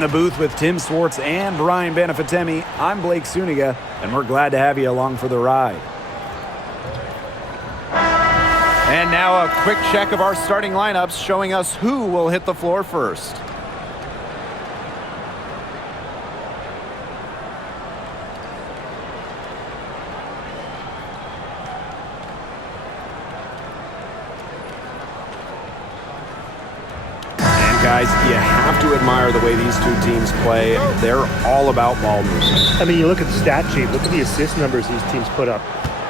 In the booth with Tim Swartz and Brian Benefitemi, I'm Blake Suniga, and we're glad to have you along for the ride. And now a quick check of our starting lineups showing us who will hit the floor first. Guys, you have to admire the way these two teams play. They're all about ball movement. I mean, you look at the stat sheet, look at the assist numbers these teams put up.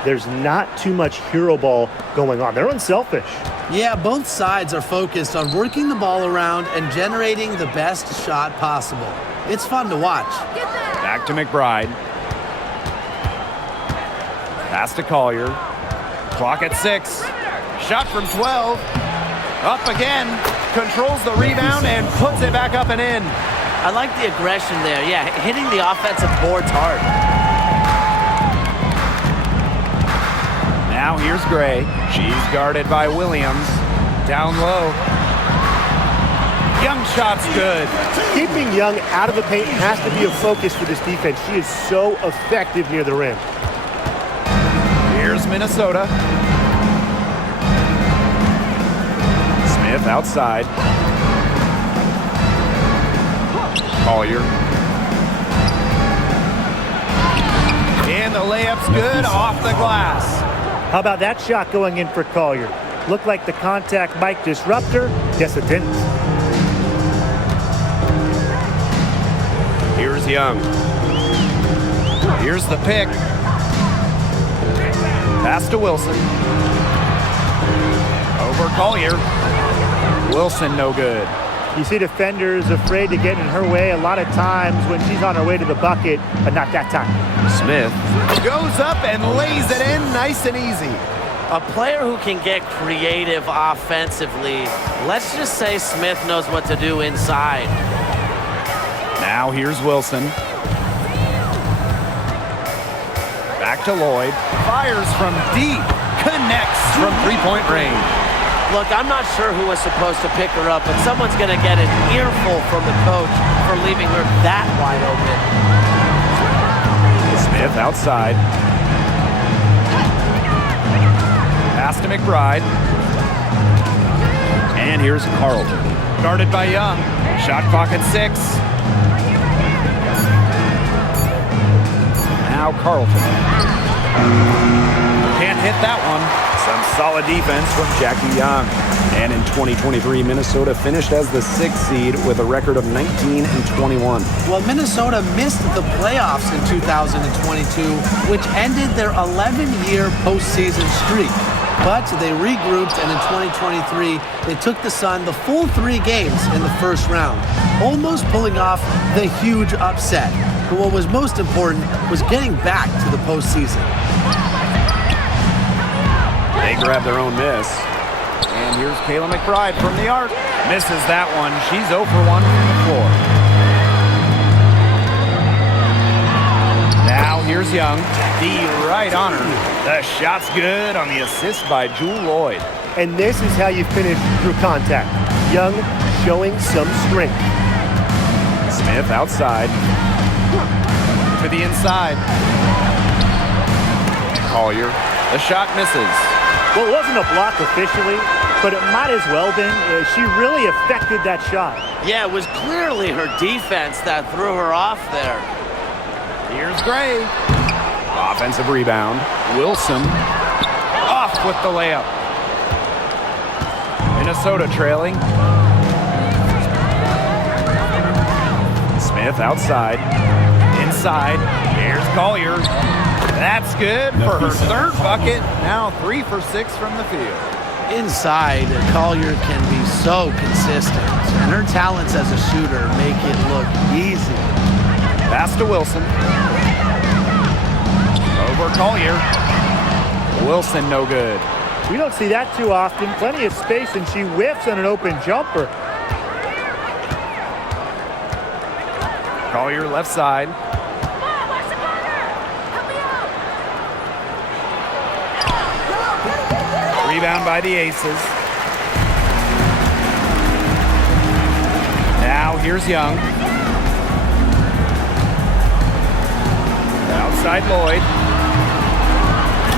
There's not too much hero ball going on. They're unselfish. Yeah, both sides are focused on working the ball around and generating the best shot possible. It's fun to watch. Back to McBride. Pass to Collier. Clock at 6. Shot from 12. Up again. Controls the rebound and puts it back up and in. I like the aggression there. Yeah, hitting the offensive boards hard. Now here's Gray. She's guarded by Williams. Down low. Young shot's good. Keeping Young out of the paint has to be a focus for this defense. She is so effective near the rim. Here's Minnesota. Smith outside. Collier. And the layup's good off the glass. How about that shot going in for Collier? Looked like the contact might disrupt her. Guess it didn't. Here's Young. Here's the pick. Pass to Wilson. Over Collier. Wilson no good. You see defenders afraid to get in her way a lot of times when she's on her way to the bucket, but not that time. Smith goes up and lays it in nice and easy. A player who can get creative offensively. Let's just say Smith knows what to do inside. Now here's Wilson. Back to Lloyd. Fires from deep. Connects from three-point range. Look, I'm not sure who was supposed to pick her up, but someone's going to get an earful from the coach for leaving her that wide open. Smith outside. Pass to McBride. And here's Carlton. Guarded by Young. Shot clock at 6. Now Carlton. Can't hit that one. Some solid defense from Jackie Young. And in 2023, Minnesota finished as the 6th seed with a record of 19-21. Well, Minnesota missed the playoffs in 2022, which ended their 11-year postseason streak. But they regrouped, and in 2023, they took the Sun the full 3 games in the first round, almost pulling off the huge upset. But what was most important was getting back to the postseason. They grab their own miss. And here's Kayla McBride from the arc. Misses that one. She's 0 for 1 from the floor. Now here's Young. D right on her. The shot's good on the assist by Jewel Lloyd. And this is how you finish through contact. Young showing some strength. Smith outside. To the inside. Collier. The shot misses. Well, it wasn't a block officially, but it might as well been. She really affected that shot. Yeah, it was clearly her defense that threw her off there. Here's Gray. Offensive rebound. Wilson off with the layup. Minnesota trailing. Smith outside. Inside. Here's Collier. That's good for her 3rd bucket. Now 3 for 6 from the field. Inside, Collier can be so consistent, and her talents as a shooter make it look easy. Pass to Wilson. Over Collier. Wilson no good. We don't see that too often. Plenty of space, and she whiffs on an open jumper. Collier left side. Rebound by the Aces. Now here's Young. Outside Lloyd.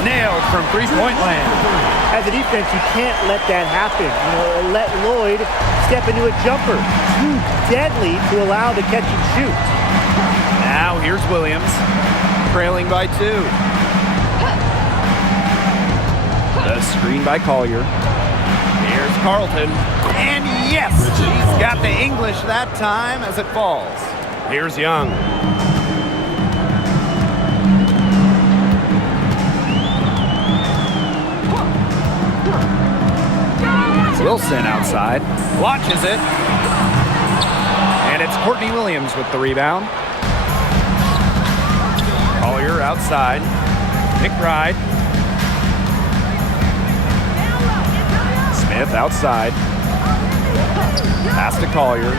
Nailed from three-point land. As a defense, you can't let that happen. Let Lloyd step into a jumper. Too deadly to allow the catch and shoot. Now here's Williams, trailing by 2. The screen by Collier. Here's Carlton. And yes, he's got the English that time as it falls. Here's Young. Wilson outside, launches it, and it's Courtney Williams with the rebound. Collier outside, McBride. Smith outside, pass to Collier.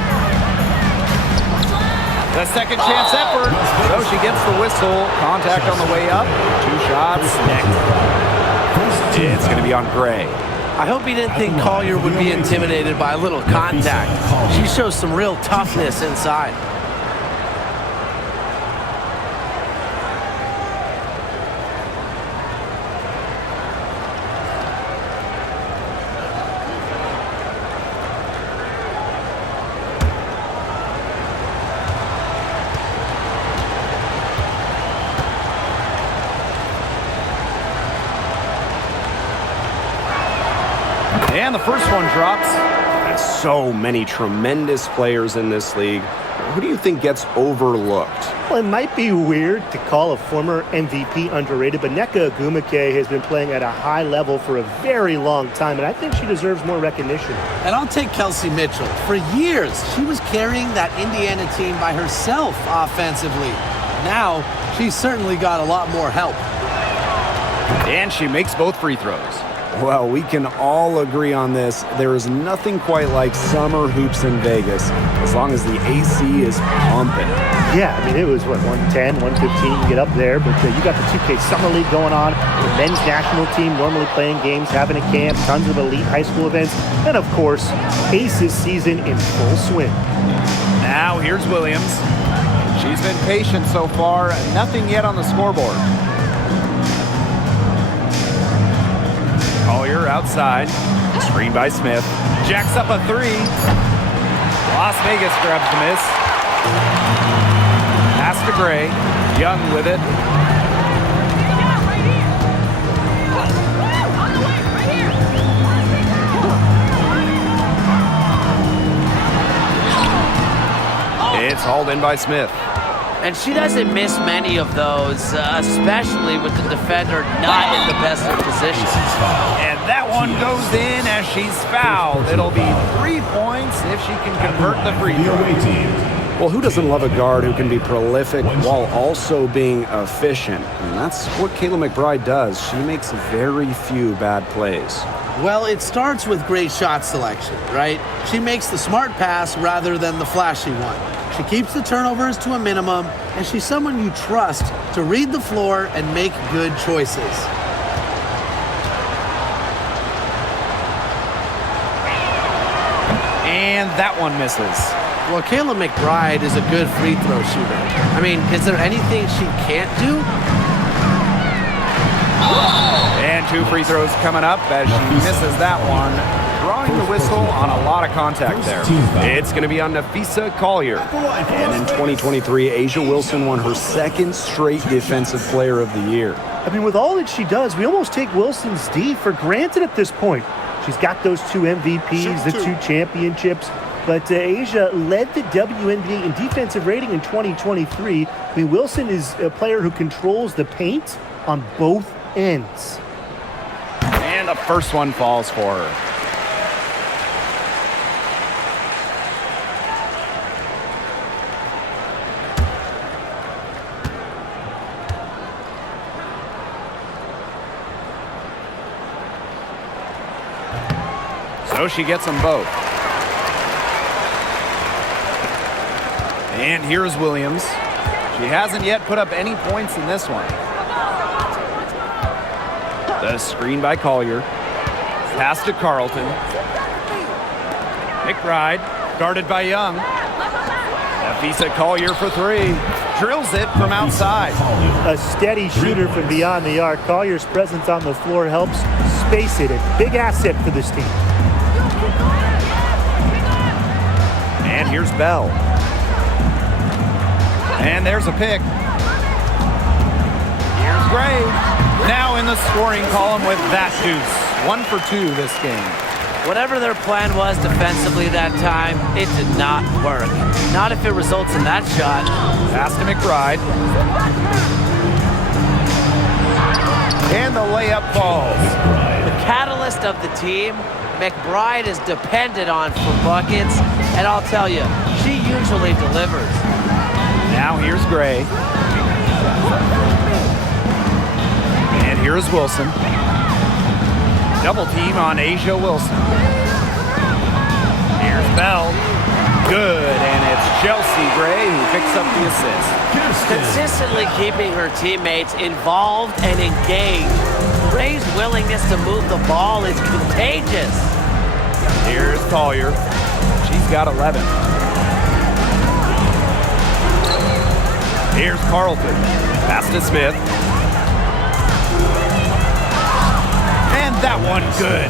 The second chance effort, so she gets the whistle. Contact on the way up, 2 shots next. It's going to be on Gray. I hope he didn't think Collier would be intimidated by a little contact. She shows some real toughness inside. And the first one drops. There's so many tremendous players in this league. Who do you think gets overlooked? Well, it might be weird to call a former MVP underrated, but Nneka Ogwumike has been playing at a high level for a very long time, and I think she deserves more recognition. And I'll take Kelsey Mitchell. For years, she was carrying that Indiana team by herself offensively. Now, she's certainly got a lot more help. And she makes both free throws. Well, we can all agree on this. There is nothing quite like summer hoops in Vegas, as long as the AC is pumping. Yeah, I mean, it was, 110, 115 to get up there, but you got the 2K Summer League going on, the men's national team normally playing games, having a camp, tons of elite high school events, and, of course, Aces season in full swing. Now here's Williams. She's been patient so far, nothing yet on the scoreboard. Collier outside, screen by Smith, jacks up a 3. Las Vegas grabs the miss. Pass to Gray, Young with it. It's hauled in by Smith. And she doesn't miss many of those, especially with the defender not in the best of positions. And that one goes in as she's fouled. It'll be 3 points if she can convert the free throw. Well, who doesn't love a guard who can be prolific while also being efficient? And that's what Kayla McBride does. She makes very few bad plays. Well, it starts with great shot selection, right? She makes the smart pass rather than the flashy one. She keeps the turnovers to a minimum, and she's someone you trust to read the floor and make good choices. And that one misses. Well, Kayla McBride is a good free throw shooter. I mean, is there anything she can't do? And 2 free throws coming up as she misses that one. Drawing the whistle on a lot of contact there. It's going to be on Nafisa Collier. And in 2023, Asia Wilson won her 2nd straight Defensive Player of the Year. I mean, with all that she does, we almost take Wilson's D for granted at this point. She's got those 2 MVPs, the 2 championships, but Asia led the WNBA in defensive rating in 2023. I mean, Wilson is a player who controls the paint on both ends. And the first one falls for her. So she gets them both. And here's Williams. She hasn't yet put up any points in this one. The screen by Collier. Pass to Carlton. McBride, guarded by Young. Nafisa Collier for 3. drills it from outside. A steady shooter from beyond the arc. Collier's presence on the floor helps space it. A big asset for this team. And here's Bell. And there's a pick. Here's Gray. Now in the scoring column with that deuce. 1 for 2 this game. Whatever their plan was defensively that time, it did not work. Not if it results in that shot. Pass to McBride. And the layup falls. The catalyst of the team, McBride is depended on for buckets, and I'll tell you, she usually delivers. Now here's Gray. And here's Wilson. Double team on Asia Wilson. Here's Bell. Good, and it's Chelsea Gray who picks up the assist. Consistently keeping her teammates involved and engaged. Gray's willingness to move the ball is contagious. Here's Collier. She's got 11. Here's Carlton. Pass to Smith. And that one good.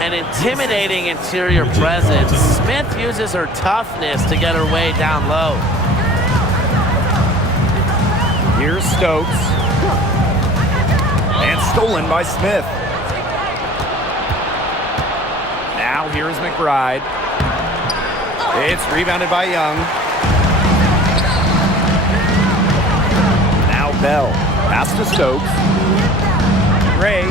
An intimidating interior presence. Smith uses her toughness to get her way down low. Here's Stokes. And stolen by Smith. Now here's McBride. It's rebounded by Young. Now Bell. Pass to Stokes. Gray.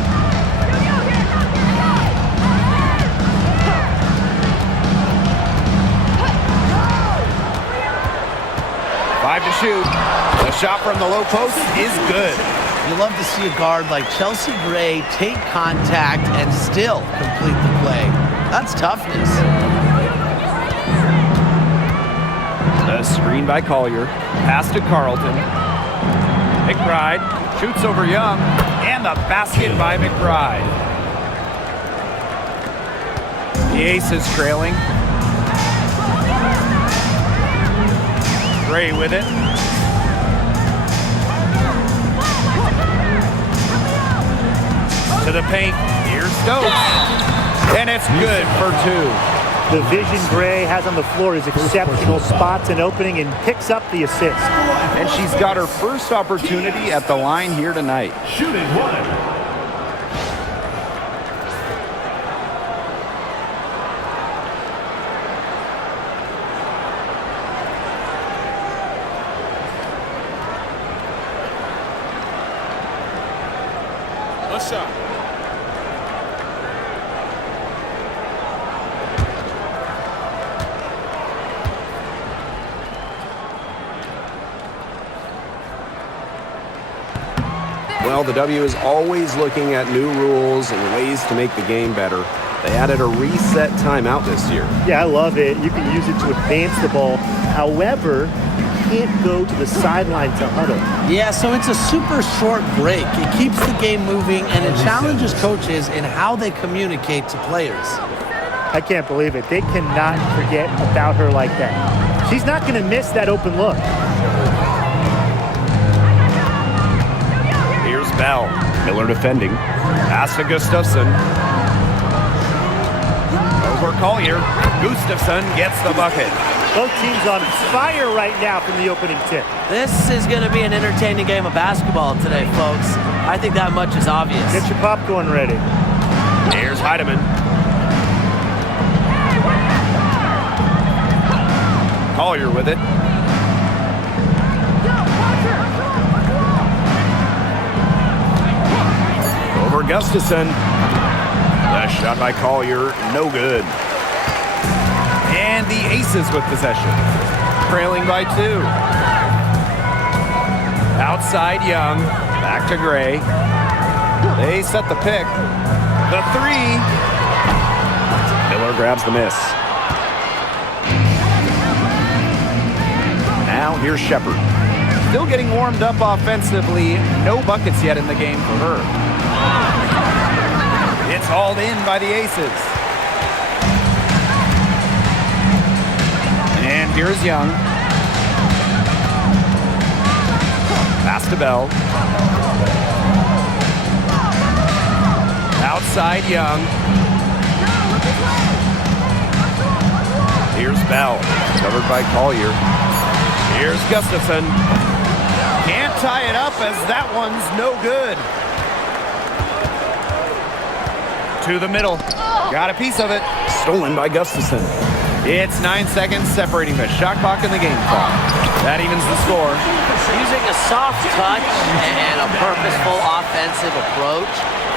Five to shoot. The shot from the low post is good. You love to see a guard like Chelsea Gray take contact and still complete the play. That's toughness. The screen by Collier. Pass to Carlton. McBride shoots over Young. And the basket by McBride. The Aces trailing. Gray with it. To the paint. Here's Stokes. And it's good for 2. The vision Gray has on the floor is exceptional. Spots an opening and picks up the assist. And she's got her first opportunity at the line here tonight. Shooting 1. Shot. Well, the W is always looking at new rules and ways to make the game better. They added a reset timeout this year. Yeah, I love it. You can use it to advance the ball. However, can't go to the sideline to huddle. Yeah, so it's a super short break. It keeps the game moving, and it challenges coaches in how they communicate to players. I can't believe it. They cannot forget about her like that. She's not going to miss that open look. Here's Bell. Miller defending. Pass to Gustafson. Over Collier. Gustafson gets the bucket. Both teams on fire right now from the opening tip. This is going to be an entertaining game of basketball today, folks. I think that much is obvious. Get your popcorn ready. Here's Heidemann. Collier with it. Over Gustafson. The shot by Collier, no good. And the Aces with possession. Trailing by 2. Outside Young. Back to Gray. They set the pick. The 3. Miller grabs the miss. Now here's Shepard. Still getting warmed up offensively. No buckets yet in the game for her. It's hauled in by the Aces. And here's Young. to Bell. Outside Young. Here's Bell, covered by Collier. Here's Gustafson. Can't tie it up as that one's no good. To the middle. Got a piece of it. Stolen by Gustafson. It's 9 seconds separating the shot clock and the game clock. That evens the score. Using a soft touch and a purposeful offensive approach,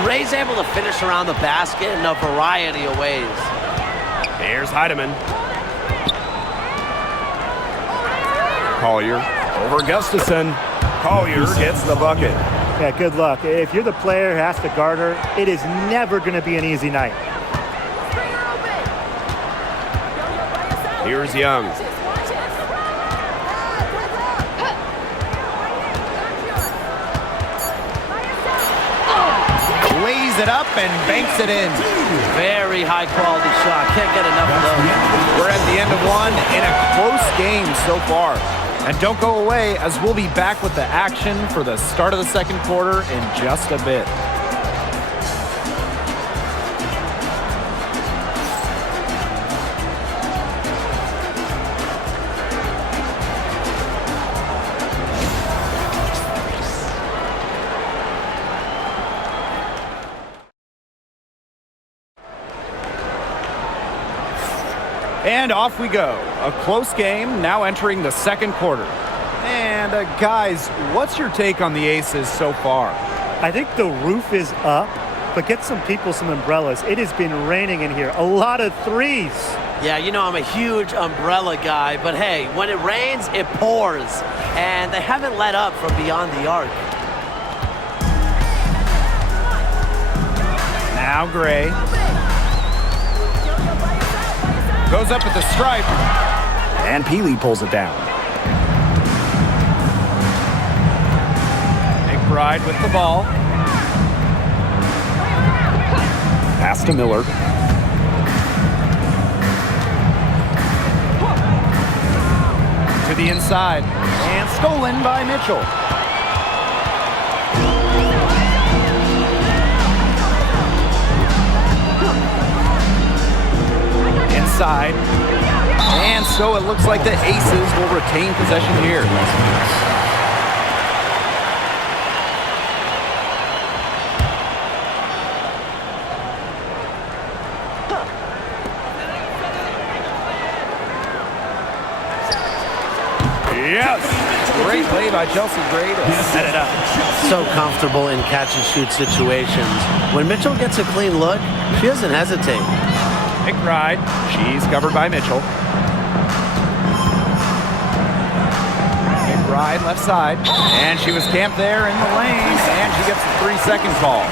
Gray's able to finish around the basket in a variety of ways. Here's Heidemann. Collier over Gustafson. Collier gets the bucket. Yeah, good luck. If you're the player who has to guard her, it is never going to be an easy night. Here's Young. Lays it up and banks it in. Very high quality shot. Can't get enough of those. We're at the end of one in a close game so far. And don't go away, as we'll be back with the action for the start of the second quarter in just a bit. And off we go. A close game now entering the second quarter. And guys, what's your take on the Aces so far? I think the roof is up, but get some people some umbrellas. It has been raining in here. A lot of threes. Yeah, you know I'm a huge umbrella guy, but hey, when it rains, it pours. And they haven't let up from beyond the arc. Now Gray. Goes up at the stripe. And Peely pulls it down. McBride with the ball. Pass to Miller. To the inside. And stolen by Mitchell. Inside. And so it looks like the Aces will retain possession here. Yes! Great play by Chelsea Gray to set it up. So comfortable in catch-and-shoot situations. When Mitchell gets a clean look, she doesn't hesitate. McBride, she's covered by Mitchell. McBride left side, and she was camped there in the lane, and she gets the 3-second call.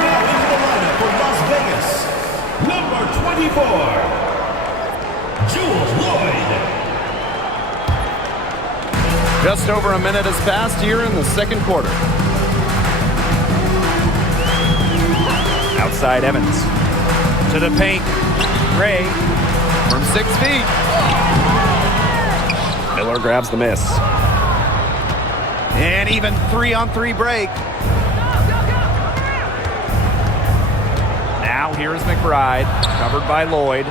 Now into the lineup for Las Vegas, number 24, Jewel Lloyd. Just over a minute has passed here in the second quarter. Outside Evans. To the paint. Gray from 6 feet. Miller grabs the miss. And even 3-on-3 break. Now here's McBride, covered by Lloyd.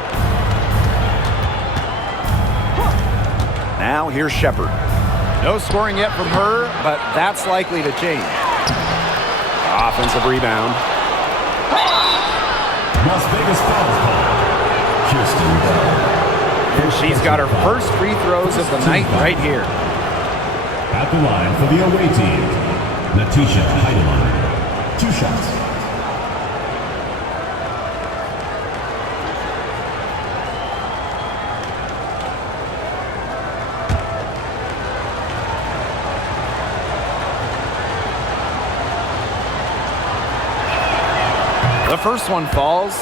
Now here's Shepard. No scoring yet from her, but that's likely to change. Offensive rebound. Las Vegas foul call. Kirsten Bell. And she's got her first free throws of the night right here. At the line for the away team, Natisha Heidemann. 2 shots. The first one falls.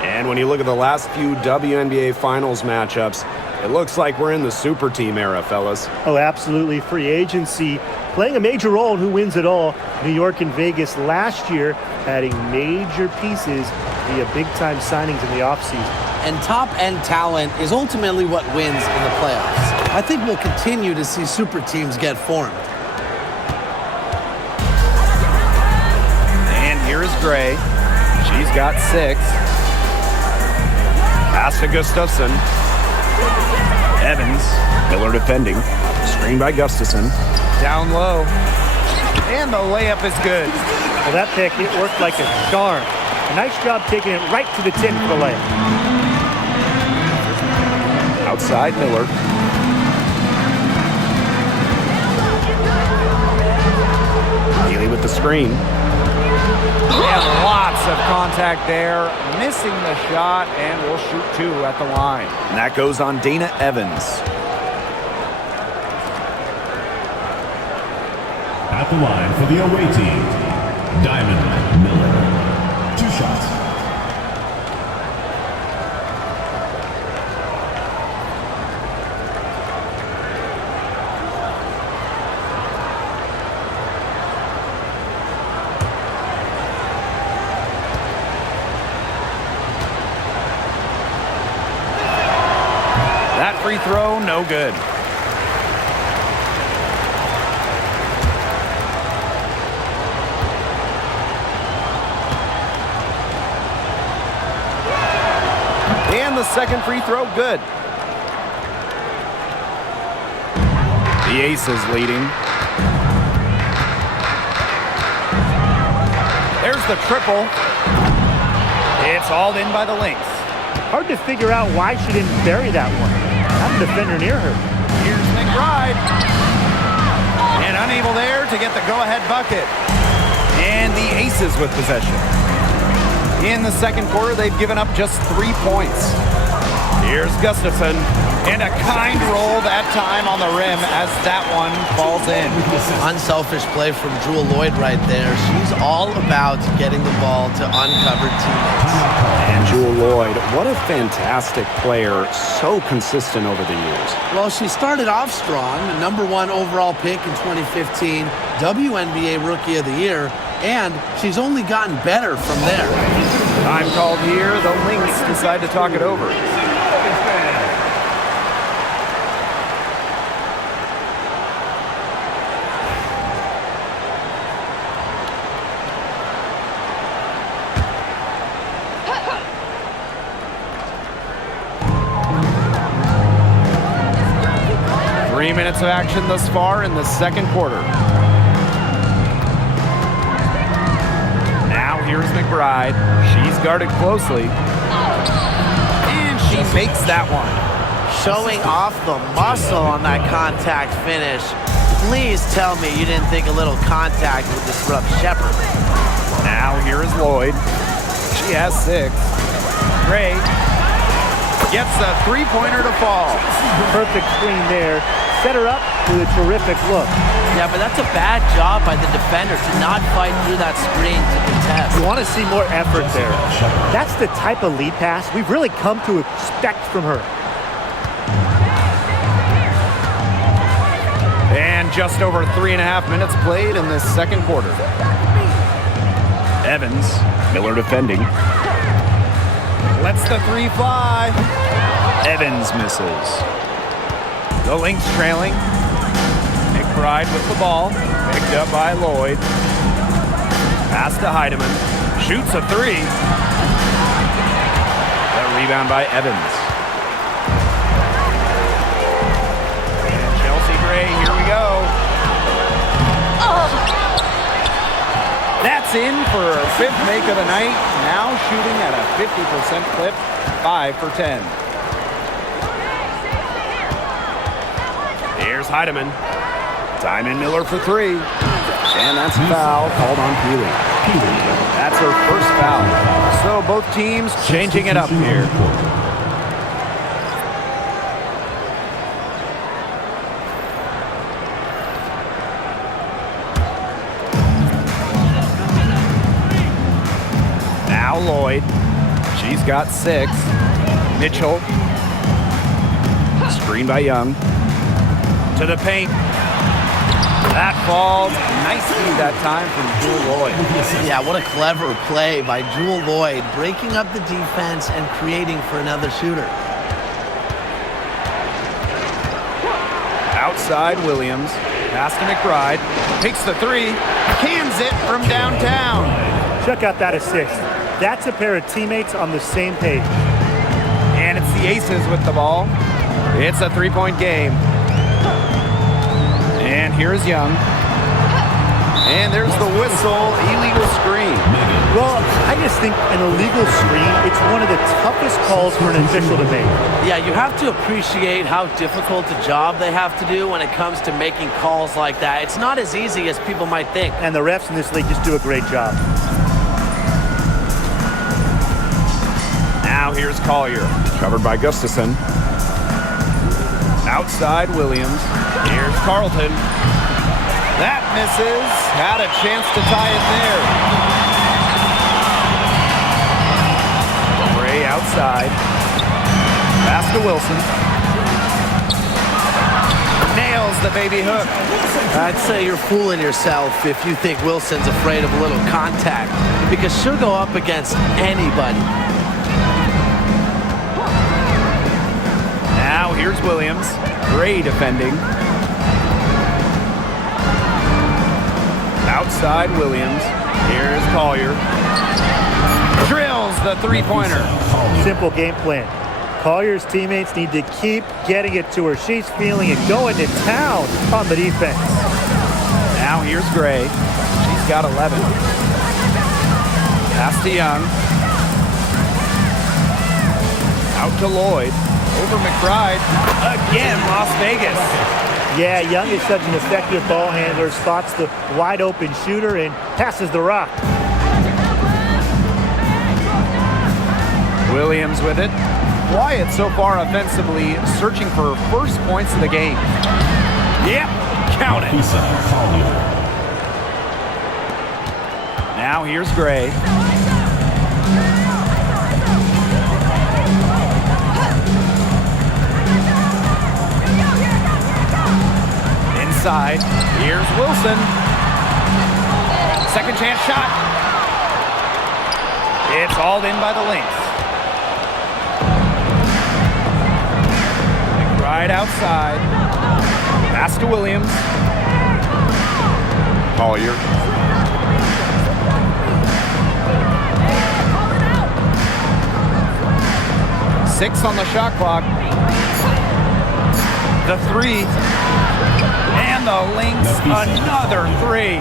And when you look at the last few WNBA Finals matchups, it looks like we're in the super team era, fellas. Oh, absolutely. Free agency playing a major role in who wins it all. New York and Vegas last year adding major pieces via big-time signings in the offseason. And top-end talent is ultimately what wins in the playoffs. I think we'll continue to see super teams get formed. here is Gray. She's got 6. Pass to Gustafson. Evans. Miller defending. Screen by Gustafson. Down low. And the layup is good. Well, that pick, it worked like a charm. A nice job taking it right to the 10 for the layup. Outside Miller. Healy with the screen. And lots of contact there. Missing the shot, and we'll shoot 2 at the line. And that goes on Dana Evans. At the line for the away team, Diamond Miller. 2 shots. That free throw, no good. And the second free throw, good. The Aces leading. There's the triple. It's hauled in by the Lynx. Hard to figure out why she didn't bury that one. Not a defender near her. Here's McBride. And unable there to get the go-ahead bucket. And the Aces with possession. In the second quarter, they've given up just 3 points. Here's Gustafson. And a kind roll that time on the rim as that one falls in. Unselfish play from Jewel Lloyd right there. She's all about getting the ball to uncovered teammates. And Jewel Lloyd, what a fantastic player. So consistent over the years. Well, she started off strong, #1 overall pick in 2015, WNBA Rookie of the Year, and she's only gotten better from there. Time called here. The Lynx decide to talk it over. 3 minutes of action thus far in the second quarter. Now here's McBride. She's guarded closely. And she makes that one. Showing off the muscle on that contact finish. Please tell me you didn't think a little contact would disrupt Shepard. Now here is Lloyd. She has 6. Gray gets a 3-pointer to fall. Perfect screen there. Set her up with a terrific look. Yeah, but that's a bad job by the defender to not fight through that screen to contest. You want to see more effort there. That's the type of lead pass we've really come to expect from her. And just over 3.5 minutes played in this second quarter. Evans, Miller defending. lets the 3 fly. Evans misses. The Lynx trailing. McBride with the ball. Picked up by Lloyd. Pass to Heidemann. Shoots a 3. The rebound by Evans. And Chelsea Gray, here we go. That's in for her 5th make of the night. Now shooting at a 50% clip. 5 for 10. Here's Heidemann. Diamond Miller for 3. And that's a foul called on Healy. That's her first foul. So both teams changing it up here. Now Lloyd. She's got 6. Mitchell. Screen by Young. To the paint. That falls. Nice feed that time from Jewel Lloyd. Yeah, what a clever play by Jewel Lloyd, breaking up the defense and creating for another shooter. Outside Williams. Pass to McBride. Takes the 3. Cans it from downtown. Check out that assist. That's a pair of teammates on the same page. And it's the Aces with the ball. It's a three-point game. And here's Young. And there's the whistle, illegal screen. Well, I just think an illegal screen, it's one of the toughest calls for an official to make. Yeah, you have to appreciate how difficult a job they have to do when it comes to making calls like that. It's not as easy as people might think. And the refs in this league just do a great job. Now here's Collier. Covered by Gustafson. Outside Williams. Here's Carlton. That misses. Had a chance to tie it there. Gray outside. Pass to Wilson. Nails the baby hook. I'd say you're fooling yourself if you think Wilson's afraid of a little contact, because she'll go up against anybody. Now here's Williams. Gray defending. Outside Williams. Here's Collier. Drills the three-pointer. Simple game plan. Collier's teammates need to keep getting it to her. She's feeling it, going to town on the defense. Now here's Gray. She's got 11. Pass to Young. Out to Lloyd. Over McBride. Again, Las Vegas. Yeah, Young is such an effective ball handler, spots the wide open shooter and passes the rock. Williams with it. Wyatt so far offensively searching for first points of the game. Yep, count it. Now here's Gray. Inside, here's Wilson. Second chance shot. It's hauled in by the Lynx. Right outside. Pass to Williams. Collier. Six on the shot clock. The three. And the Lynx, another three.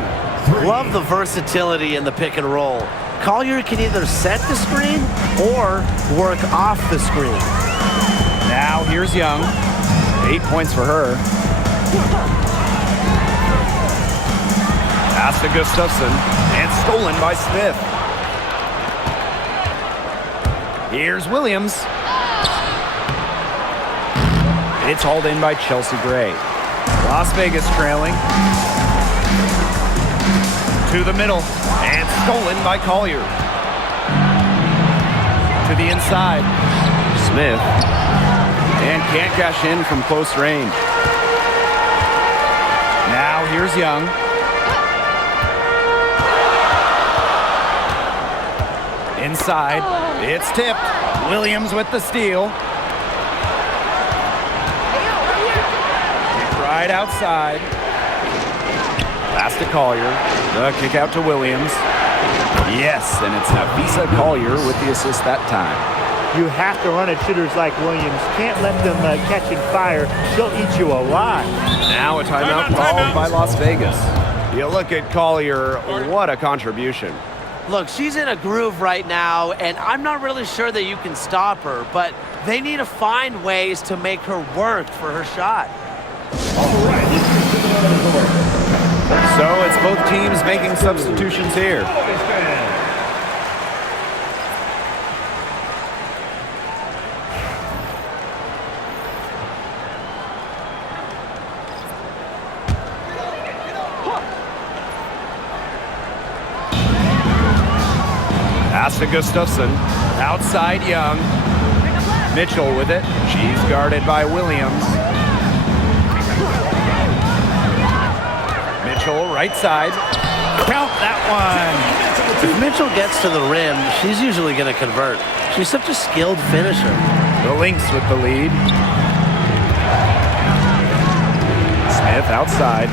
Love the versatility in the pick and roll. Collier can either set the screen or work off the screen. Now here's Young. 8 points for her. Pass to Gustafson and stolen by Smith. Here's Williams. It's hauled in by Chelsea Gray. Las Vegas trailing. To the middle and stolen by Collier. To the inside. Smith. And can't cash in from close range. Now here's Young. Inside. It's tipped. Williams with the steal. Right outside. Pass to Collier. The kick out to Williams. Yes, and it's Nafisa Collier with the assist that time. You have to run at shooters like Williams. Can't let them catching fire. She'll eat you alive. Now a timeout called by Las Vegas. You look at Collier, what a contribution. Look, she's in a groove right now, and I'm not really sure that you can stop her, but they need to find ways to make her work for her shot. So it's both teams making substitutions here. Pass to Gustafson. Outside Young. Mitchell with it. She's guarded by Williams. Mitchell, right side. Count that one. If Mitchell gets to the rim, she's usually going to convert. She's such a skilled finisher. The Lynx with the lead. Smith outside.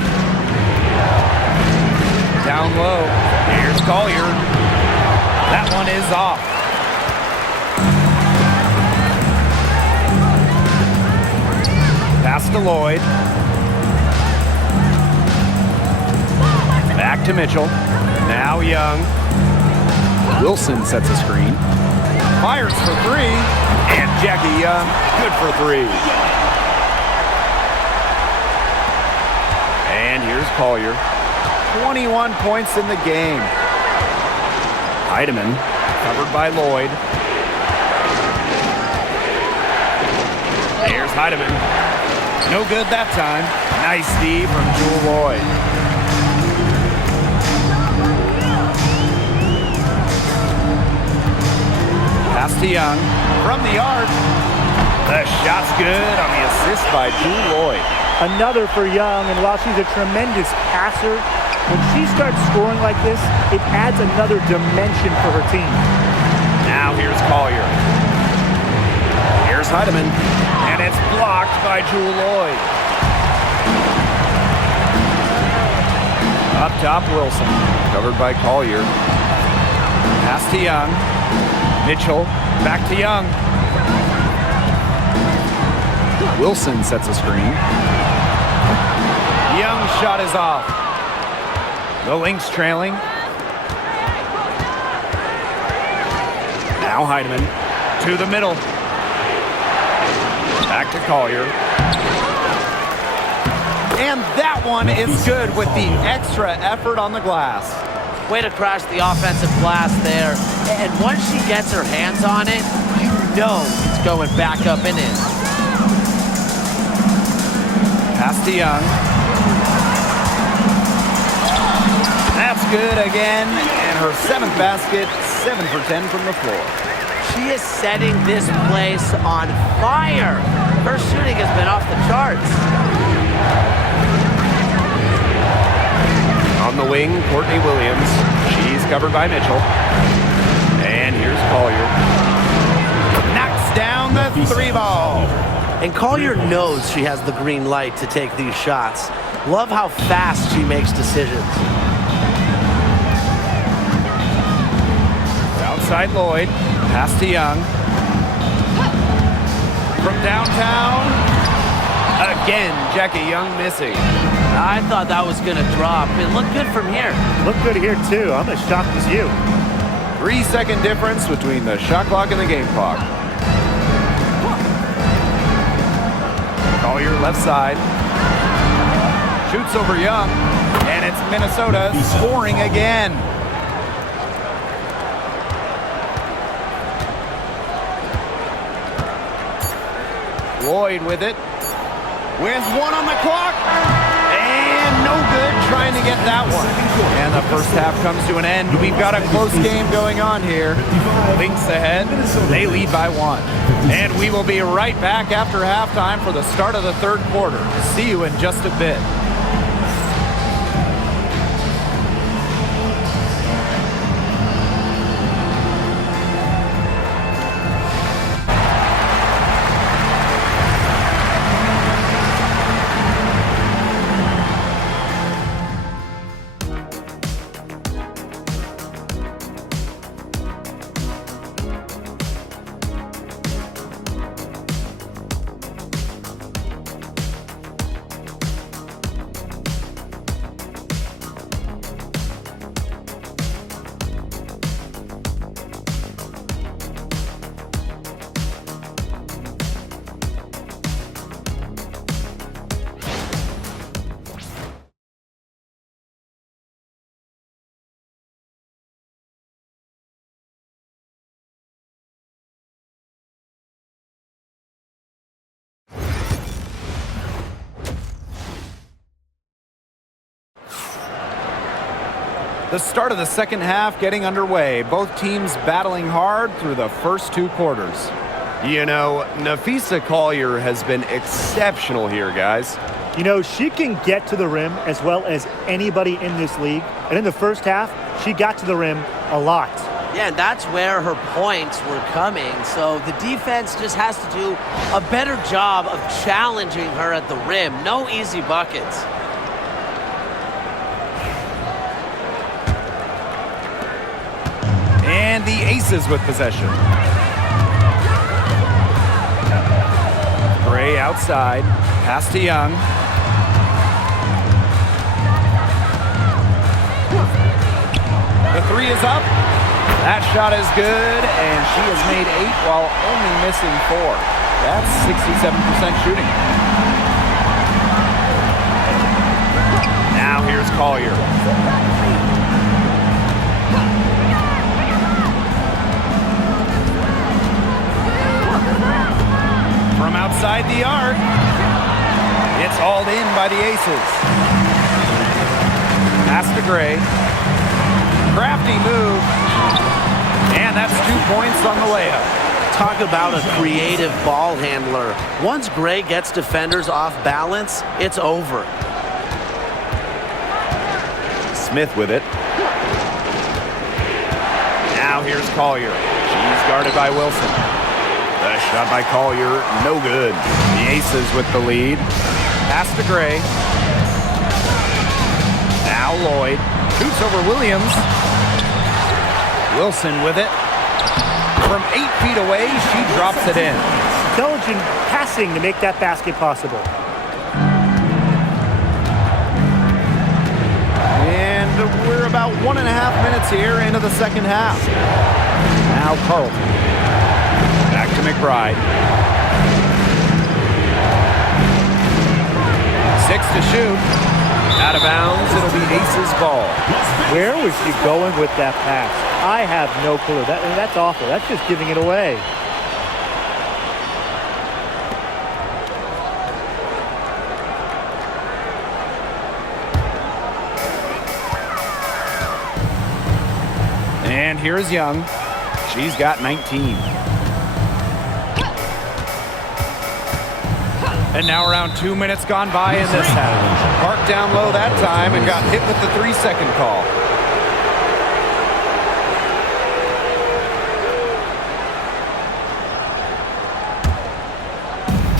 Down low. Here's Collier. That one is off. Pass to Lloyd. Back to Mitchell. Now Young. Wilson sets a screen. Fires for three. And Jackie Young, good for three. And here's Collier. 21 points in the game. Heidemann, covered by Lloyd. There's Heidemann. No good that time. Nice D from Jewel Lloyd. Pass to Young. From the arc. The shot's good on the assist by Jewel Lloyd. Another for Young, and while she's a tremendous passer, when she starts scoring like this, it adds another dimension for her team. Now here's Collier. Here's Heidemann. And it's blocked by Jewel Lloyd. Up top, Wilson. Covered by Collier. Pass to Young. Mitchell. Back to Young. Wilson sets a screen. Young's shot is off. The Lynx trailing. Now Heidemann to the middle. Back to Collier. And that one is good with the extra effort on the glass. Way to crash the offensive glass there. And once she gets her hands on it, you know it's going back up and in. Pass to Young. That's good again. And her seventh basket, 7 for 10 from the floor. She is setting this place on fire. Her shooting has been off the charts. On the wing, Courtney Williams. She's covered by Mitchell. And here's Collier. Knocks down the three ball. And Collier knows she has the green light to take these shots. Love how fast she makes decisions. Outside Lloyd. Pass to Young. From downtown. Again, Jackie Young missing. I thought that was going to drop. It looked good from here. Look good here, too. I'm as shocked as you. 3-second difference between the shot clock and the game clock. Collier left side. Shoots over Young. And it's Minnesota scoring again. Lloyd with it. With one on the clock. And no good trying to get that one. And the first half comes to an end. We've got a close game going on here. Lynx ahead. They lead by 1. And we will be right back after halftime for the start of the third quarter. See you in just a bit. The start of the second half getting underway. Both teams battling hard through the first 2 quarters. You know, Napheesa Collier has been exceptional here, guys. You know, she can get to the rim as well as anybody in this league. And in the first half, she got to the rim a lot. Yeah, and that's where her points were coming. So the defense just has to do a better job of challenging her at the rim. No easy buckets. And And the Aces with possession. Gray outside. Pass to Young. The three is up. That shot is good, and she has made 8 while only missing 4. That's 67% shooting. Now here's Collier. From outside the arc, it's hauled in by the Aces. Pass to Gray. Crafty move. And that's 2 points on the layup. Talk about a creative ball handler. Once Gray gets defenders off balance, it's over. Smith with it. Now here's Collier. She's guarded by Wilson. The shot by Collier, no good. The Aces with the lead. Pass to Gray. Now Lloyd. Shoots over Williams. Wilson with it. From 8 feet away, she drops it in. Intelligent passing to make that basket possible. And we're about 1.5 minutes here into the second half. Now Carlton. Back to McBride. 6 to shoot. Out of bounds, it'll be Aces ball. Where was she going with that pass? I have no clue. That's awful. That's just giving it away. And here's Young. She's got 19. And now around 2 minutes gone by in this half. Parked down low that time and got hit with the 3-second call.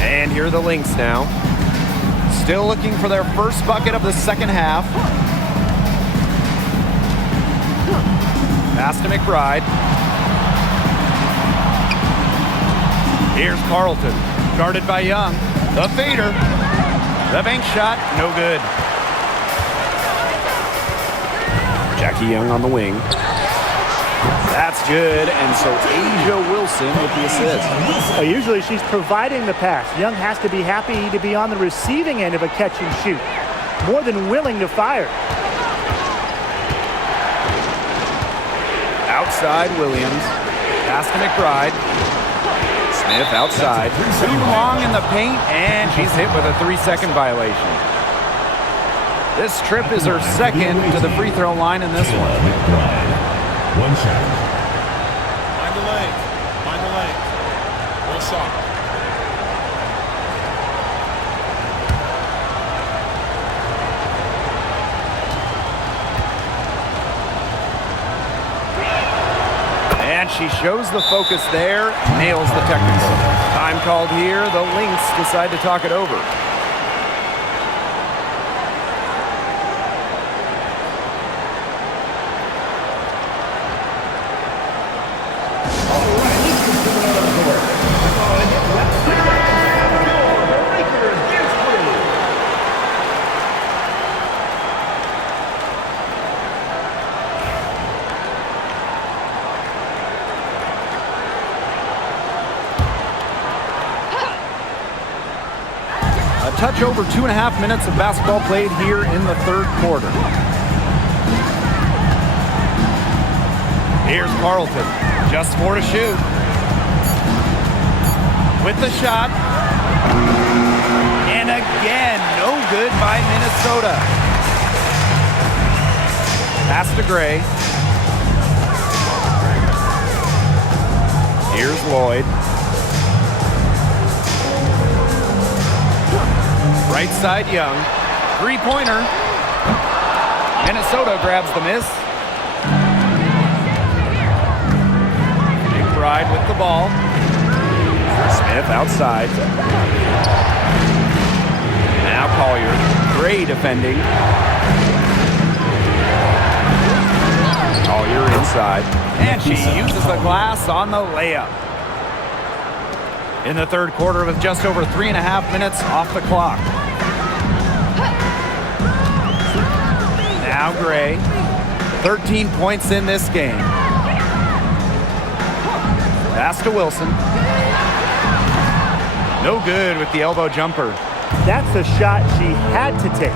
And here are the Lynx now. Still looking for their first bucket of the second half. Pass to McBride. Here's Carlton, guarded by Young. The fader. The bank shot, no good. Jackie Young on the wing. That's good, and so Asia Wilson with the assist. Usually she's providing the pass. Young has to be happy to be on the receiving end of a catch and shoot. More than willing to fire. Outside Williams. Pass to McBride. Smith outside. Too long in the paint, and she's hit with a 3-second violation. This trip is her second to the free throw line in this one. One shot. Mind the lane. Mind the lane. One shot. And she shows the focus there, nails the technical. Time called here. The Lynx decide to talk it over. Touch over 2.5 minutes of basketball played here in the third quarter. Here's Carlton, just 4 to shoot. With the shot. And again, no good by Minnesota. Pass to Gray. Here's Lloyd. Right side Young. 3-pointer. Minnesota grabs the miss. McBride with the ball. Smith outside. Now Collier. Gray defending. Collier inside. outside. And she uses the glass on the layup. In the third quarter with just over 3.5 minutes off the clock. Now Gray, 13 points in this game. Pass to Wilson. No good with the elbow jumper. That's a shot she had to take.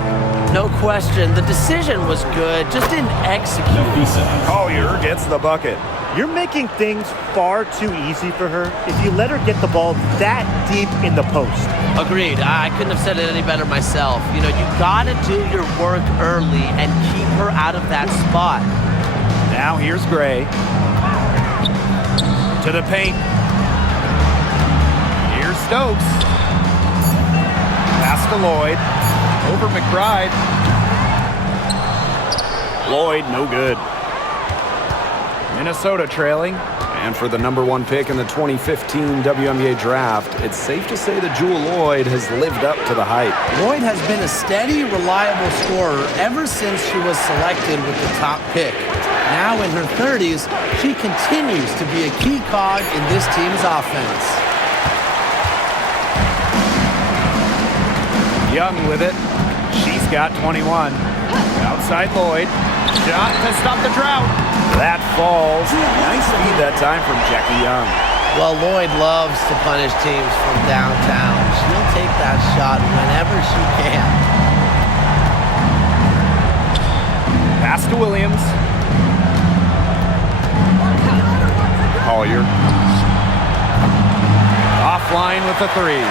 No question. The decision was good, just didn't execute. Collier gets the bucket. You're making things far too easy for her if you let her get the ball that deep in the post. Agreed. I couldn't have said it any better myself. You know, you gotta do your work early and keep her out of that spot. Now here's Gray. To the paint. Here's Stokes. Pass to Lloyd. Over McBride. Lloyd, no good. Minnesota trailing. And for the #1 pick in the 2015 WNBA draft, it's safe to say that Jewel Lloyd has lived up to the hype. Lloyd has been a steady, reliable scorer ever since she was selected with the top pick. Now in her 30s, she continues to be a key cog in this team's offense. Young with it. She's got 21. Outside Lloyd. Shot to stop the drought. That falls. Nice feed that time from Jackie Young. Well, Lloyd loves to punish teams from downtown. She'll take that shot whenever she can. Pass to Williams. Collier. Offline with the three.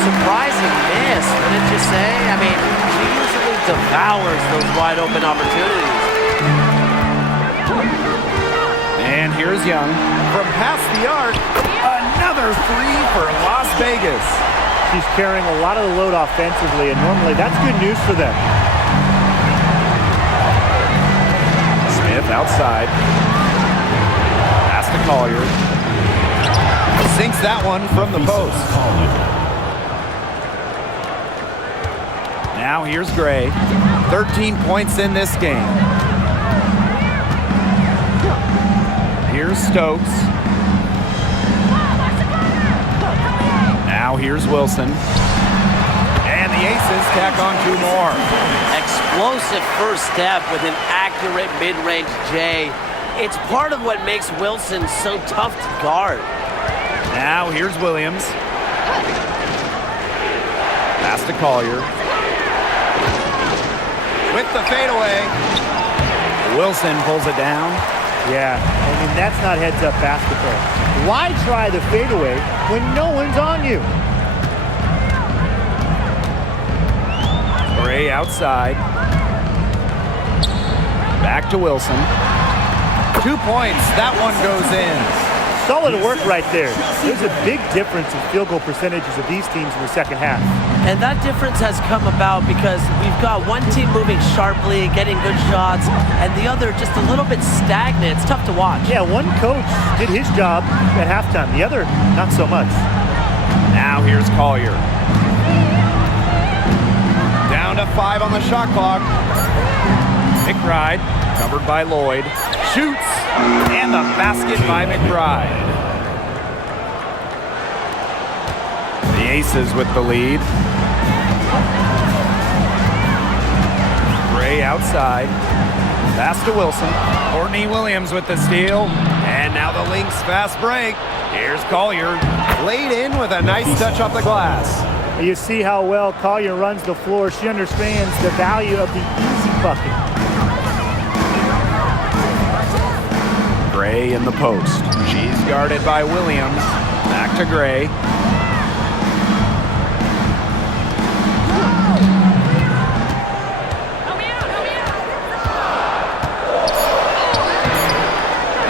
Surprising miss, wouldn't you say? I mean, she usually devours those wide open opportunities. And here's Young. From past the arc, another three for Las Vegas. She's carrying a lot of the load offensively, and normally that's good news for them. Smith outside. Pass to Collier. Sinks that one from the post. Now here's Gray. 13 points in this game. Here's Stokes. Now here's Wilson. And the Aces tack on 2 more. Explosive first step with an accurate mid-range J. It's part of what makes Wilson so tough to guard. Now here's Williams. Pass to Collier. With the fadeaway. Wilson pulls it down. Yeah, I mean, that's not heads-up basketball. Why try the fadeaway when no one's on you? Gray outside. Back to Wilson. 2 points. That one goes in. Solid work right there. There's a big difference in field goal percentages of these teams in the second half. And that difference has come about because we've got one team moving sharply, getting good shots, and the other just a little bit stagnant. It's tough to watch. Yeah, one coach did his job at halftime. The other, not so much. Now here's Collier. Down to 5 on the shot clock. McBride, covered by Lloyd. Shoots, and the basket by McBride. The Aces with the lead. Gray outside. Pass to Wilson. Courtney Williams with the steal. And now the Lynx fast break. Here's Collier. Laid in with a nice touch off the glass. You see how well Collier runs the floor. She understands the value of the easy bucket. Gray in the post. She's guarded by Williams. Back to Gray.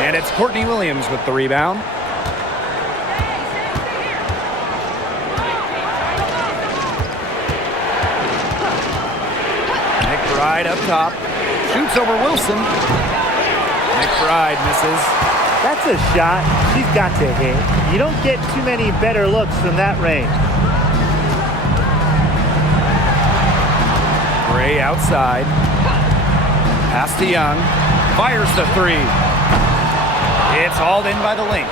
And it's Courtney Williams with the rebound. McBride up top. Shoots over Wilson. McBride misses. That's a shot she's got to hit. You don't get too many better looks from that range. Gray outside. Pass to Young. Fires the three. It's hauled in by the Lynx.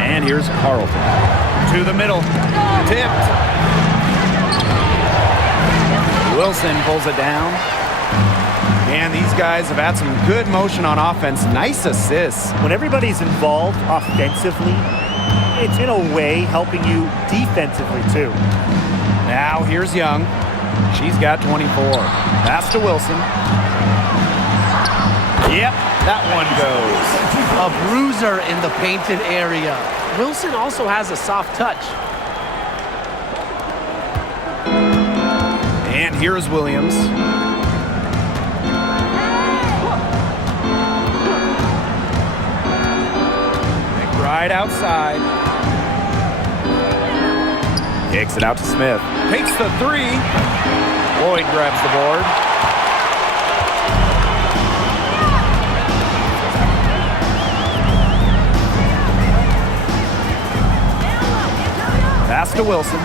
And here's Carlton. To the middle. Tipped. Wilson pulls it down. And these guys have had some good motion on offense. Nice assists. When everybody's involved offensively, it's in a way helping you defensively too. Now here's Young. She's got 24. Pass to Wilson. Yep, that one goes. A bruiser in the painted area. Wilson also has a soft touch. And here's Williams. Right outside. Kicks it out to Smith. Takes the three. Lloyd grabs the board. Pass to Wilson.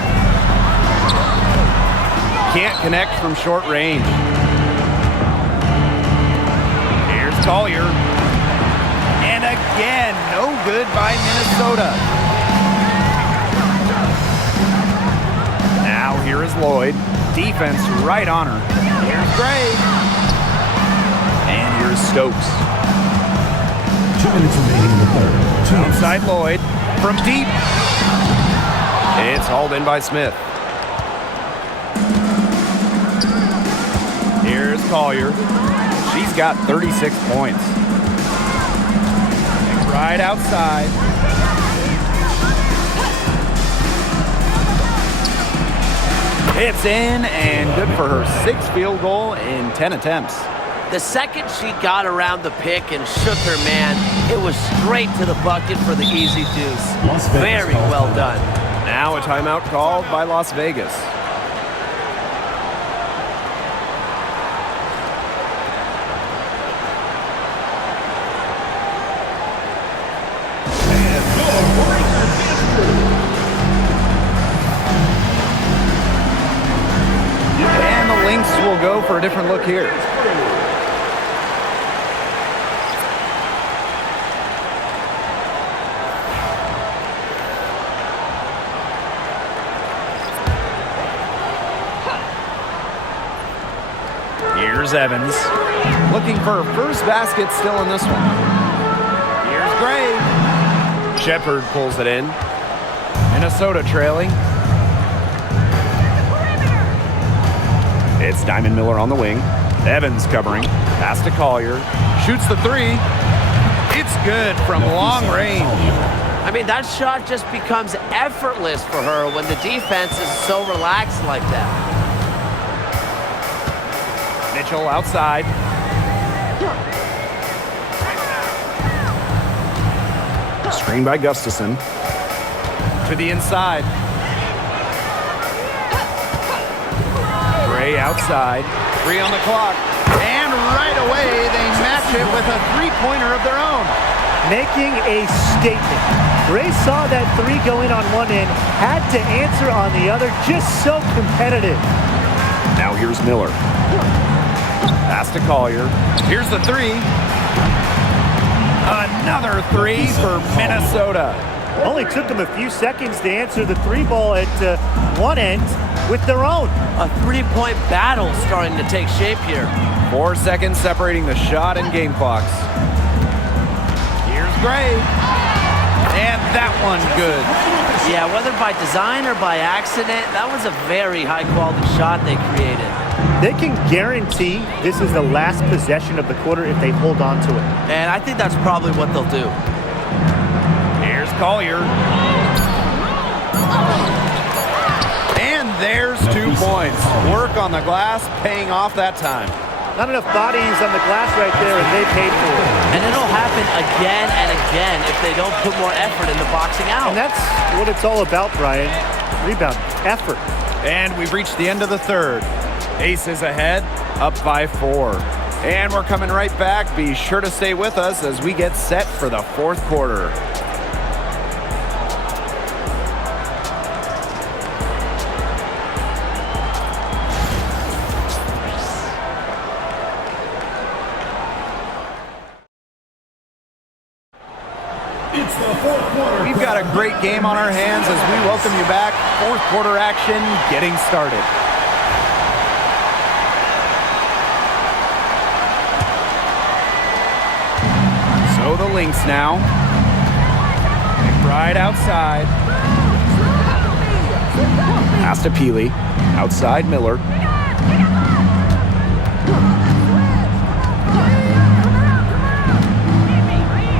Can't connect from short range. Here's Collier. And again, no good by Minnesota. Now here is Lloyd. Defense right on her. Here's Gray. And here's Stokes. 2 minutes remaining in the third. Outside Lloyd. From deep. It's hauled in by Smith. Here's Collier. She's got 36 points. Right outside. It's in and good for her 6th field goal in 10 attempts. The second she got around the pick and shook her man, it was straight to the bucket for the easy deuce. Very well done. Now a timeout called by Las Vegas. And the Lynx will go for a different look here. Here's Evans. Looking for her first basket still in this one. Here's Gray. Shepard pulls it in. Minnesota trailing. It's Diamond Miller on the wing. Evans covering. Pass to Collier. Shoots the three. It's good from long range. I mean, that shot just becomes effortless for her when the defense is so relaxed like that. Mitchell outside. Screen by Gustafson. To the inside. Gray outside. 3 on the clock. And right away, they match it with a three-pointer of their own. Making a statement. Gray saw that three go in on one end, had to answer on the other, just so competitive. Now here's Miller. Pass to Collier. Here's the three. Another three for Minnesota. Only took them a few seconds to answer the three ball at one end with their own. A three-point battle starting to take shape here. 4 seconds separating the shot and game clocks. Here's Gray. And that one good. Yeah, whether by design or by accident, that was a very high-quality shot they created. They can guarantee this is the last possession of the quarter if they hold on to it. And I think that's probably what they'll do. Here's Collier. And there's 2 points. Work on the glass, paying off that time. Not enough bodies on the glass right there, and they paid for it. And it'll happen again and again if they don't put more effort into boxing out. And that's what it's all about, Brian. Rebound, effort. And we've reached the end of the third. Aces ahead, up by 4. And we're coming right back. Be sure to stay with us as we get set for the fourth quarter. It's the fourth quarter. We've got a great game on our hands as we welcome you back. Fourth quarter action getting started. So the Lynx now. McBride outside. Pass to Peely. Outside Miller.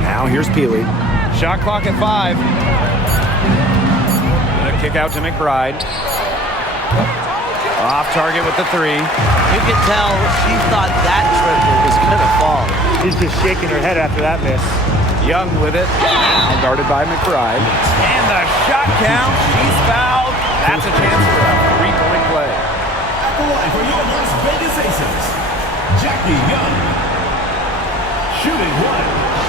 Now here's Peely. Shot clock at 5. The kick out to McBride. Off target with the 3. You can tell she thought that triple was going to fall. She's just shaking her head after that miss. Young with it. Now guarded by McBride. And the shot count. She's fouled. That's a chance for a 3-point play. At the line for your Las Vegas Aces, Jackie Young. Shooting 1.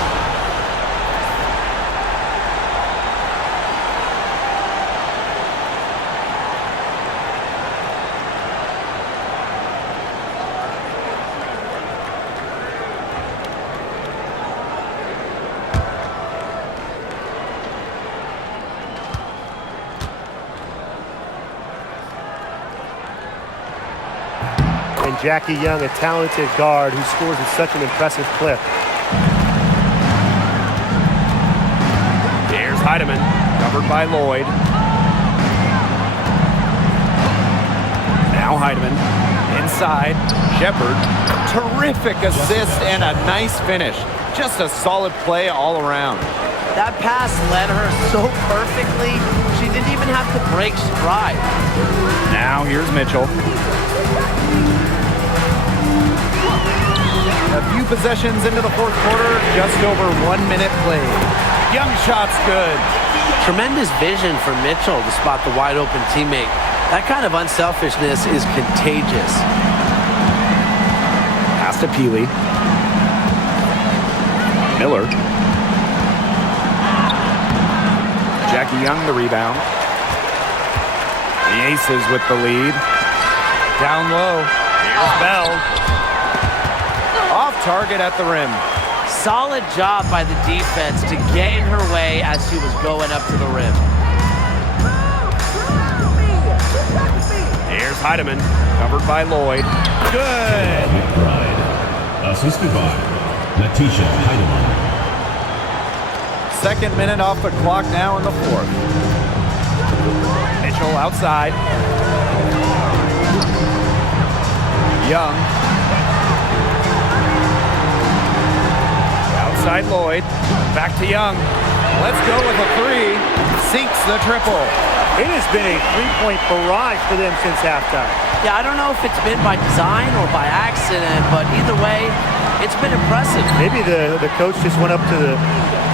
And Jackie Young, a talented guard who scores at such an impressive clip. Here's Heidemann, covered by Lloyd. Now Heidemann, inside, Shepard. Terrific assist and a nice finish. Just a solid play all around. That pass led her so perfectly, she didn't even have to break stride. Now here's Mitchell. A few possessions into the fourth quarter, just over 1 minute played. Young shot's good. Tremendous vision for Mitchell to spot the wide open teammate. That kind of unselfishness is contagious. Pass to Peely. Miller. Jackie Young the rebound. The Aces with the lead. Down low. Here's Bell. Off target at the rim. Solid job by the defense to get in her way as she was going up to the rim. Here's Heidemann, covered by Lloyd. Good. McBride. Assisted by Letitia Heidemann. Second minute off the clock now in the fourth. Mitchell outside. Young. Outside Lloyd. Back to Young. Let's go with a 3. Sinks the triple. It has been a three-point barrage for them since halftime. Yeah, I don't know if it's been by design or by accident, but either way, it's been impressive. Maybe the coach just went up to the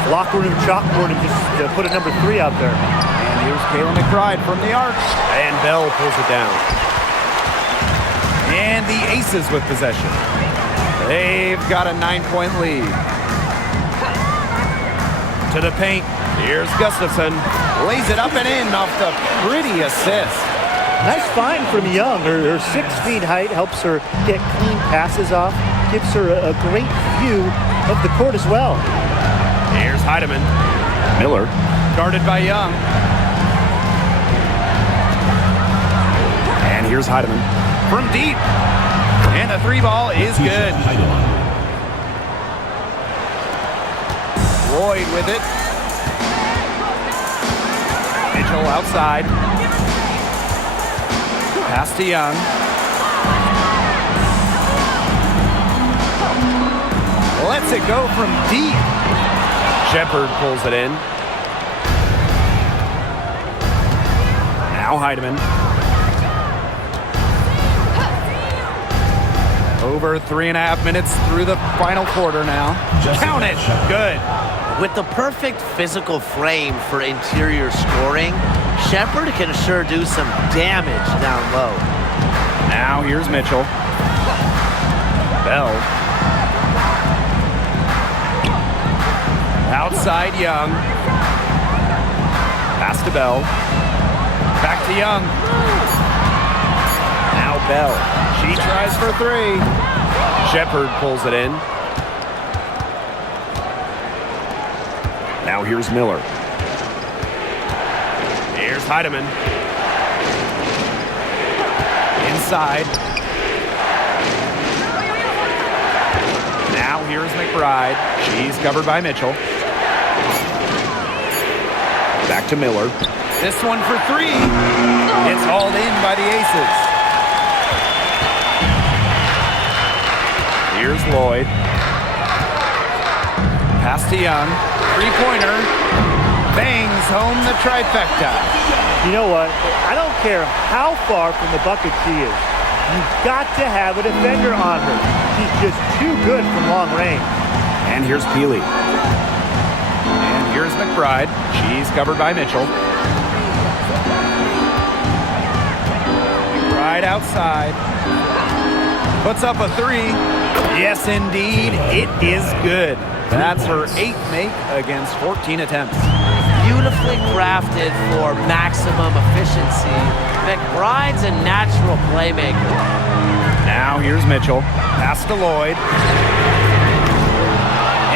locker room chalkboard and just put a number 3 out there. And here's Kayla McBride from the arc. And Bell pulls it down. And the Aces with possession. They've got a 9-point lead. To the paint. Here's Gustafson. Lays it up and in off the pretty assist. Nice find from Young. Her 6 feet height helps her get clean passes off. Gives her a great view of the court as well. Here's Heidemann. Miller. Guarded by Young. And here's Heidemann. From deep. And the 3 ball is good. Heidemann. Lloyd with it. Mitchell outside. Pass to Young. Lets it go from deep. Shepard pulls it in. Now Heidemann. Over 3.5 minutes through the final quarter now. Count it. Good. With the perfect physical frame for interior scoring, Shepard can sure do some damage down low. Now here's Mitchell. Bell. Outside Young. Pass to Bell. Back to Young. Now Bell. She tries for 3. Shepard pulls it in. Now here's Miller. Here's Heidemann. Inside. Now here's McBride. She's covered by Mitchell. Back to Miller. This one for three. It's hauled in by the Aces. Here's Lloyd. Pass to Young. Three-pointer. Bangs home the trifecta. You know what? I don't care how far from the bucket she is. You've got to have a defender on her. She's just too good from long range. And here's Peely. And here's McBride. She's covered by Mitchell. McBride outside. Puts up a three. Yes, indeed. It is good. That's her 8th make against 14 attempts. Beautifully crafted for maximum efficiency. McBride's a natural playmaker. Now here's Mitchell. Pass to Lloyd.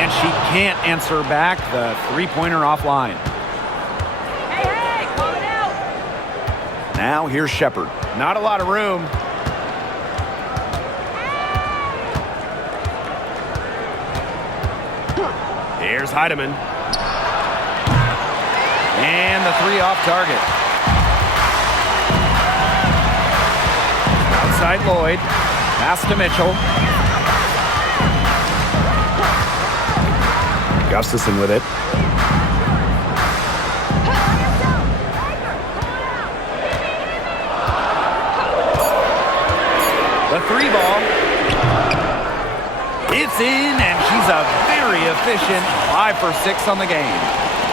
And she can't answer back the three-pointer offline. Hey, call it out. Now here's Shepard. Not a lot of room. Here's Heidemann. And the three off target. Outside Lloyd. Pass to Mitchell. Gustafson with it. The three ball. It's in, and she's a very efficient 5 for 6 on the game.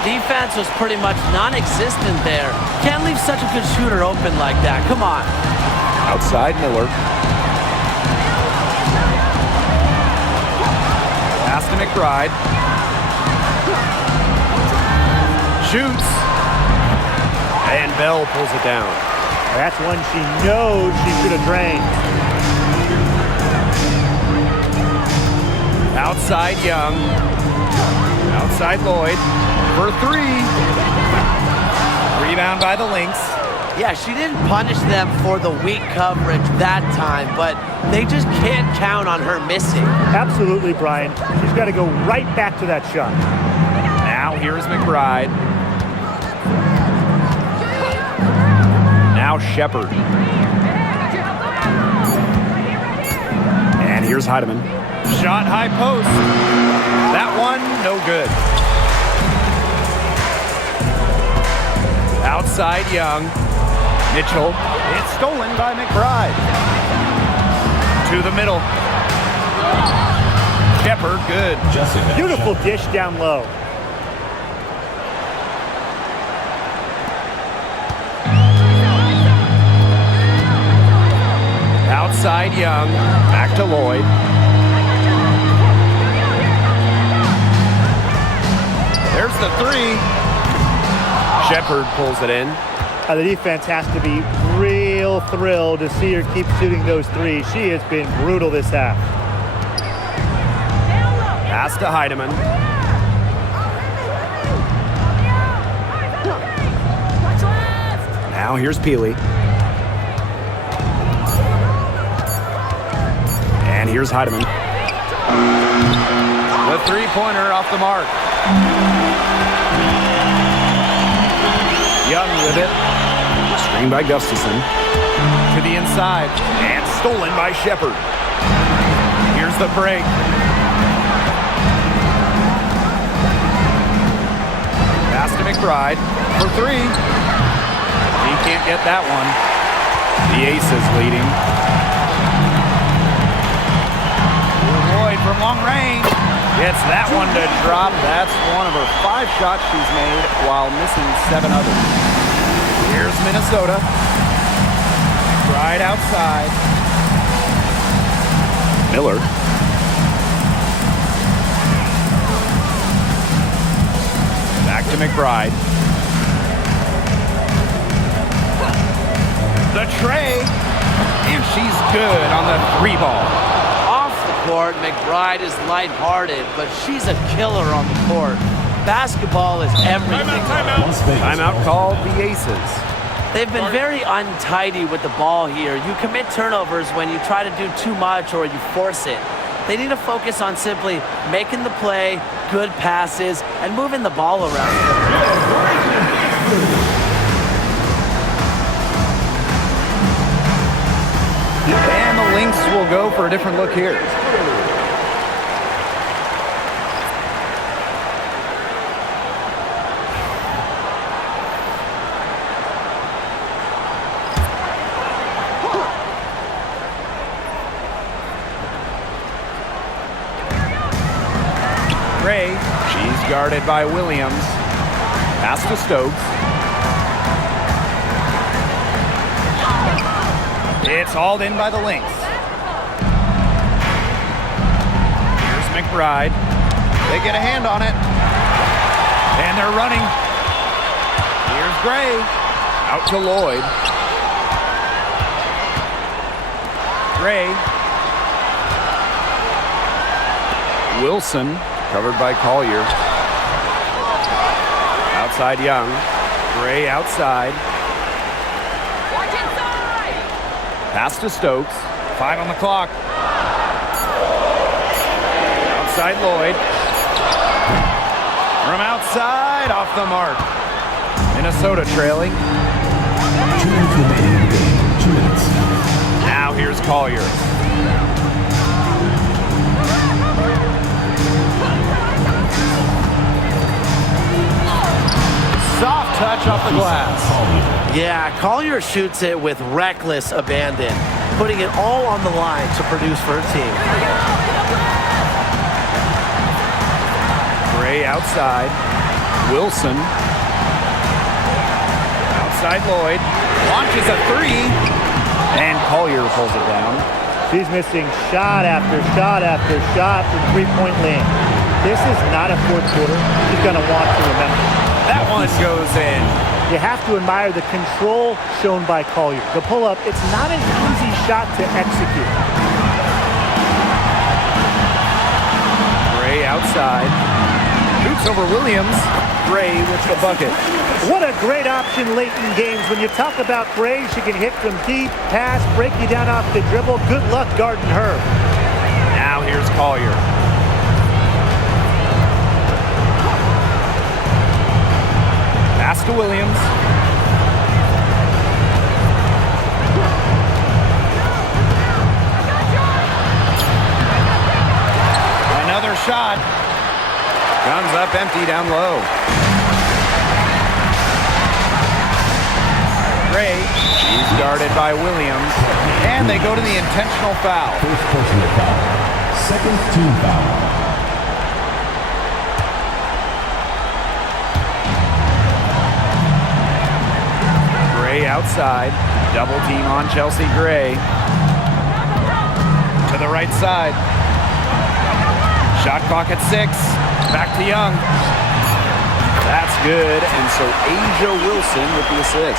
Defense was pretty much non-existent there. Can't leave such a good shooter open like that. Come on. Outside Miller. Pass to McBride. Shoots. And Bell pulls it down. That's one she knows she should have drained. Outside Young. Outside Lloyd. For three. Rebound by the Lynx. Yeah, she didn't punish them for the weak coverage that time, but they just can't count on her missing. Absolutely, Brian. She's got to go right back to that shot. Now here's McBride. Now Shepard. And here's Heidemann. Shot high post. That one, no good. Outside Young. Mitchell. It's stolen by McBride. To the middle. Shepard, good. Beautiful dish down low. Outside Young. Back to Lloyd. There's the three. Shepard pulls it in. The defense has to be real thrilled to see her keep shooting those threes. She has been brutal this half. Pass to Heidemann. Now here's Peely. And here's Heidemann. The three-pointer off the mark. Young with it. Screen by Gustafson. To the inside. And stolen by Shepard. Here's the break. Pass to McBride for three. He can't get that one. The Aces leading. Lloyd from long range. Gets that one to drop. That's one of her 5 shots she's made while missing 7 others. Here's Minnesota. Right outside. Miller. Back to McBride. The tray. And she's good on the 3 ball. Off the court, McBride is lighthearted, but she's a killer on the court. basketball is everything. Timeout called the Aces. They've been very untidy with the ball here. You commit turnovers when you try to do too much or you force it. They need to focus on simply making the play, good passes, and moving the ball around. And the Lynx will go for a different look here. Gray, she's guarded by Williams. Pass to Stokes. It's hauled in by the Lynx. Here's McBride. They get a hand on it. And they're running. Here's Gray. Out to Lloyd. Gray. Wilson, covered by Collier. Outside Young. Gray outside. Pass to Stokes. 5 on the clock. Outside Lloyd. From outside, off the mark. Minnesota trailing. 2 minutes remaining in the game. 2 minutes. Now here's Collier. Soft touch off the glass. Yeah, Collier shoots it with reckless abandon, putting it all on the line to produce for her team. Gray outside. Wilson. Outside Lloyd. Launches a 3. And Collier pulls it down. She's missing shot after shot after shot from three-point land. This is not a fourth quarter she's going to want to remember. That one goes in. You have to admire the control shown by Collier. The pull-up, it's not an easy shot to execute. Gray outside. Shoots over Williams. Gray with the bucket. What a great option late in games. When you talk about Gray, she can hit from deep, pass, break you down off the dribble. Good luck guarding her. Now here's Collier. Pass to Williams. Another shot. Comes up empty down low. Gray, she's guarded by Williams. And they go to the intentional foul. First personal foul. Second team foul. Gray outside. Double team on Chelsea Gray. To the right side. Shot clock at 6. Back to Young. That's good. And so Asia Wilson with the assist.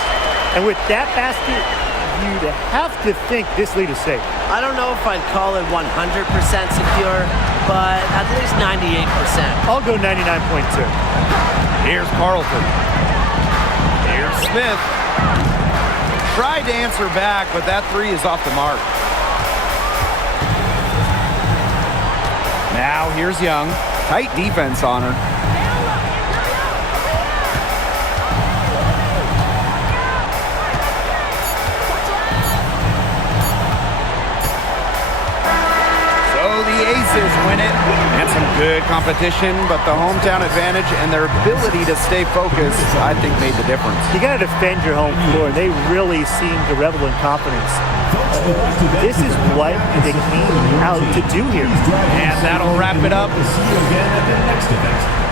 And with that basket, you'd have to think this lead is safe. I don't know if I'd call it 100% secure, but at least 98%. I'll go 99.2. Here's Carlton. Here's Smith. Tried to answer back, but that 3 is off the mark. Now here's Young. Tight defense on her. The Aces win it, and some good competition, but the hometown advantage and their ability to stay focused, I think, made the difference. You got to defend your home floor, and they really seem to revel in confidence. This is what they came out to do here. And that'll wrap it up. See you again at the next event.